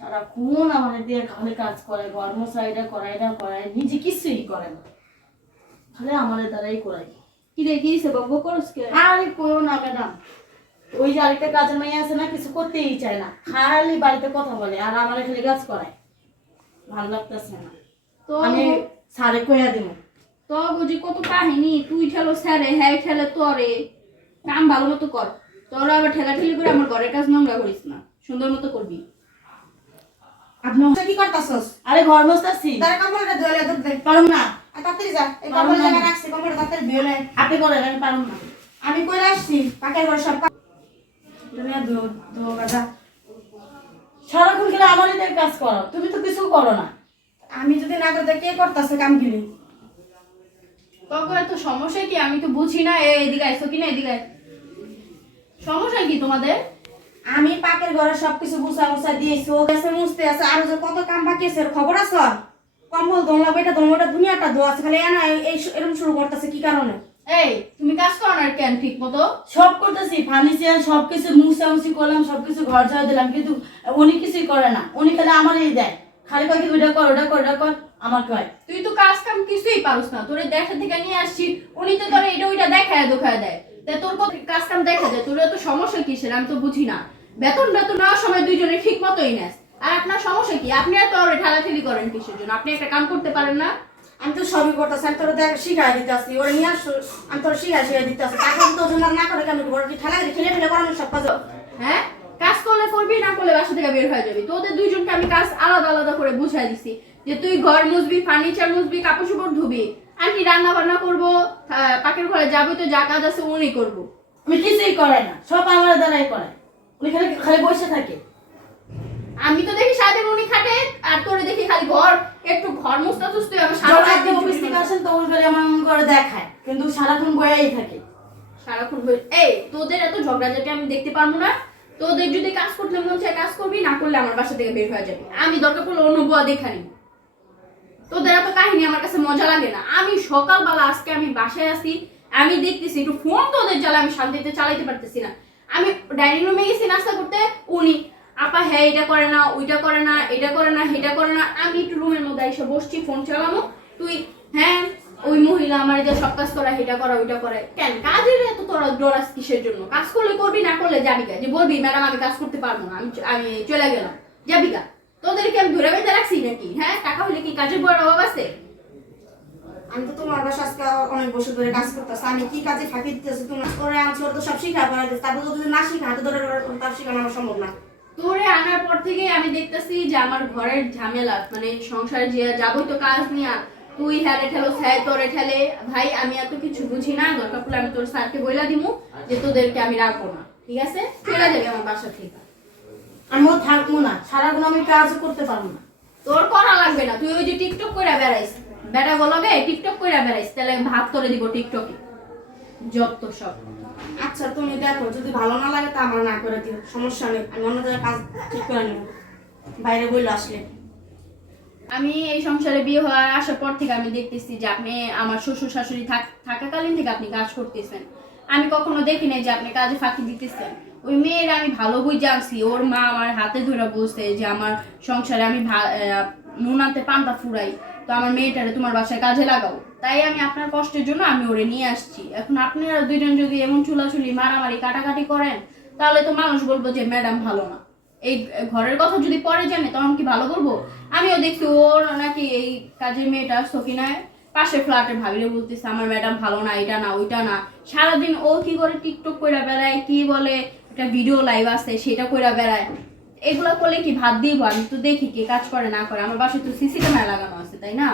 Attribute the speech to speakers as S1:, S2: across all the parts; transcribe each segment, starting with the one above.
S1: সারাক্ষণ আমাদের দিয়ে খালি কাজ করে ঘর মশা এটা করায় এটা করায় নিজে কিছুই করে না। খালি আমাদের দ্বারাই করাই।
S2: কি কি হইছে? করস কে?
S1: আরে কেউ না ম্যাডাম। ওই যে আরেকটা কাজের মেয়ে আছে না কিছু করতেই চায় না। খালি বাড়িতে কথা বলে আর আমার খালি কাজ করায়। ভালো লাগতেছে না।
S2: তো
S1: আমি সারে কইয়া দিব
S2: তো বুঝি কত কাহিনী তুই ঠেলো স্যারে হ্যাঁ ঠেলে তোরে। কাম ভালো মতো কর। তোরা আবার ঠেলা ঠেলি করে আমার ঘরের কাজ নোংরা করিস না। সুন্দর মতো করবি।
S3: কি করতাছস?
S1: আরে ঘর মশাচ্ছি
S3: তার কম্বলটা ধুয়ে দুধ দে
S1: পারুম না।
S3: আর তাড়াতাড়ি যা এই কম্বল জায়গা রাখছি কম্বলটা তাড়াতাড়ি ধুয়ে
S1: আপনি করেন আমি পারুম না।
S3: আমি কইরা আসছি পাকের ঘর সব কাজ তুমি আর ধো ধো গাদা
S1: সারাক্ষণ খেলে আমারই দিয়ে কাজ করো তুমি তো কিছু করো না।
S3: আমি যদি না করতে কে করতাছে কামগুলি
S2: তখন এত সমস্যা কি? আমি তো বুঝি না এদিকে আইসো কি না এদিকে সমস্যা কি তোমাদের?
S3: আমি পাকের ঘরে সবকিছু গুছা গুছা দিয়েছি ও গেছে মুছতে আছে। আর যে কত কাম বাকি আছে খবর আছে? কম্বল দোমলা বেটা দোমলাটা দুনিয়াটা ধোয়া আছে। খালি এনা এই এরকম শুরু করতেছে কি কারণে?
S2: এই তুমি কাজ করো না কেন ঠিক মতো
S1: সব করতেছি ফার্নিচার সব কিছু মুছামুছি করলাম সব কিছু ঘর ঝাড় দিলাম কিন্তু উনি কিছুই করে না। উনি খালি আমারই দেয়। খালি কয় কি ওইটা কর ওটা কর ওটা কর আমার কয়।
S2: তুই তো কাজ কাম কিছুই পারুস না। তোরে দেখা থেকে নিয়ে আসছি উনি তো তোর এটা ওইটা দেখায় দোখায় দেয়। তোর কত কাজ কাম দেখা দেয়? তোর তো সমস্যা কিসের? আমি তো বুঝি না। বেতন বেতন নেওয়ার সময় দুইজনে ঠিক মতোই নেস আর আপনার সমস্যা কি? আপনি এত ঠেলাঠেলি করেন কিসের জন্য? আপনি একটা কাম করতে পারেন না?
S3: আমি তো সবই করতেছি আমি তোর দেখ শিখাই দিতে আসছি ওরা নিয়ে আসছো আমি তোর শিখাই শিখাই দিতে আসছি টাকা তো ওজন না করে কেমন করব? কি ঠেলা করে ঠেলে ঠেলে করানো সব কাজ?
S2: হ্যাঁ? কাজ করলে করবি না করলে বাসা থেকে বের হয়ে যাবি। তোদের দুইজনকে আমি কাজ আলাদা আলাদা করে বুঝাই দিছি যে তুই ঘর মুছবি ফার্নিচার মুছবি কাপড় চোপড় ধুবি। আর কি রান্না বান্না করব পাকের ঘরে যাবি তো যা কাজ আছে উনি করব।
S1: আমি কিছুই করে না সব আমার দ্বারাই করে উনি খালি খালি বসে থাকে।
S2: আমি তো দেখি সারাদিন উনি খাটে আর তোরে দেখি খালি ঘর একটু ঘর মুছতে তুছতে আমার সারা
S1: যখন
S2: রাত
S1: আপনি অফিস থেকে। আসেন তখন খালি আমার মন করে দেখায় কিন্তু সারাক্ষণ বয়াই থাকে।
S2: সারাক্ষণ বই- এই তোদের এত ঝগড়াঝাটি আমি দেখতে পারব না। তোদের যদি কাজ করতে মন চায় কাজ করবি না করলে আমার বাসা থেকে বের হয়ে যাবে। আমি দরকার পড়লে দেখানি তোদের এত কাহিনী আমার কাছে মজা লাগে না। আমি সকালবেলা আজকে আমি বাসায় আসি আমি দেখতেছি একটু ফোন তোদের জ্বালা আমি শান্তিতে চালাইতে পারতেছি না। আমি ডাইনিং রুমে গেছি, নাস্তা করতে, উনি, আপা হ্যাঁ এটা করে না, ওইটা করে না, এটা করে না, সেটা করে না। আমি একটু রুমের মধ্যে এসে বসছি ফোন চালামো তুই হ্যাঁ ওই মহিলা আমার যে সব কাজ করা এটা করা, ওইটা করে। কেন? কাজের এত তোরা ডরাস কিসের জন্য? কাজ করলে করবি, না করলে যাবি গা যে বলবি, ম্যাডাম, আমি কাজ করতে পারব না, আমি আমি চলে গেলাম। যাবি গা তোদেরকে আমি ধরে বেঁধে রাখছি নাকি? হ্যাঁ টাকা হলে কি কাজের বড় অভাব আছে?
S3: আমি তো তোমার বাসা আজকে অনেক বছর ধরে কাজ করতেছি। আমি কি কাজে ফাঁকি দিতেছি তোমার? করে আনছি ওরা তো সব শিখা পড়া দিচ্ছে তারপর যদি না শিখা হাতে ধরে তার শিখানো আমার সম্ভব না।
S2: তোরে আনার পর থেকে আমি দেখতেছি যে আমার ঘরের ঝামেলা মানে সংসারে যে যাবই তো কাজ নিয়া তুই হ্যারে ঠেলো স্যার তোরে ঠেলে। ভাই আমি এত কিছু বুঝি না দরকার পড়লে আমি তোর স্যারকে বইলা দিমু যে তোদেরকে আমি রাখব না। ঠিক আছে? চলে যাবে আমার বাসা থেকে।
S1: আমিও থাকব না সারাক্ষণ আমি কাজ করতে পারব না।
S2: তোর করা লাগবে না তুই ওই যে টিকটক করে বেড়াইস বেটা বলবে টিকটক করে বেড়াইস তাহলে ভাগ করে দিব টিকটকে যত সব।
S3: আচ্ছা তুমি দেখো যদি ভালো না লাগে তা আমার না করে দিও সমস্যা নেই আমি অন্য জায়গায় কাজ ঠিক করে নেব। বাইরে বইলে আসলে।
S2: আমি এই সংসারে বিয়ে হওয়ার আসার পর থেকে আমি দেখতেছি যে আপনি আমার শ্বশুর শাশুড়ি থাকাকালীন থেকে আপনি কাজ করতেছেন। আমি কখনো দেখি নাই যে আপনি কাজে ফাঁকি দিতেছেন। ওই মেয়ের আমি ভালো বই জানছি ওর মা আমার হাতে ধরে বলছে যে আমার সংসারে আমি ভা- আহ, নুন আনতে পান্তা ফুরাই। তো আমার মেয়েটারে তোমার বাসায় কাজে লাগাও। তাই আমি আপনার কষ্টের জন্য আমি ওরে নিয়ে আসছি। এখন আপনারা দুইজন যদি এমন চুলাচুলি, মারামারি, কাটাকাটি করেন, তাহলে তো মানুষ বলব যে, ম্যাডাম ভালো না। এই ঘরের কথা যদি পরে জানে, তখন কি ভালো বলব? আমিও দেখছি ওর নাকি এই কাজের মেয়েটা সকিনায় পাশে ফ্ল্যাটে ভাবিরে বলতেছে, আমার ম্যাডাম ভালো না, এটা না, ওইটা না। সারাদিন ও কি করে টিকটক কইরা বেড়ায়, কি বলে, একটা ভিডিও লাইভ আছে, সেটা কইরা বেড়ায়। এগুলো করলে কি ভাত দিব? আমি তো দেখি কে কাজ করে, না করে। আমার বাসায় তো সিসি ক্যামেরা লাগানো আছে, তাই না?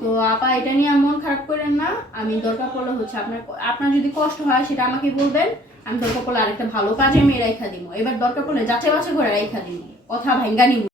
S2: তো আপা এটা নিয়ে মন খারাপ করেন না। আমি দরকার পড়লে হচ্ছে আপনার আপনার যদি কষ্ট হয়, সেটা আমাকে বলবেন। আমি দরকার পড়লে আরেকটা ভালো কাজে আমি রাইখা দিব। এবার দরকার পড়লে যাচাই বাছাই করে রাইখা দিব। কথা ভাঙ্গা নিব।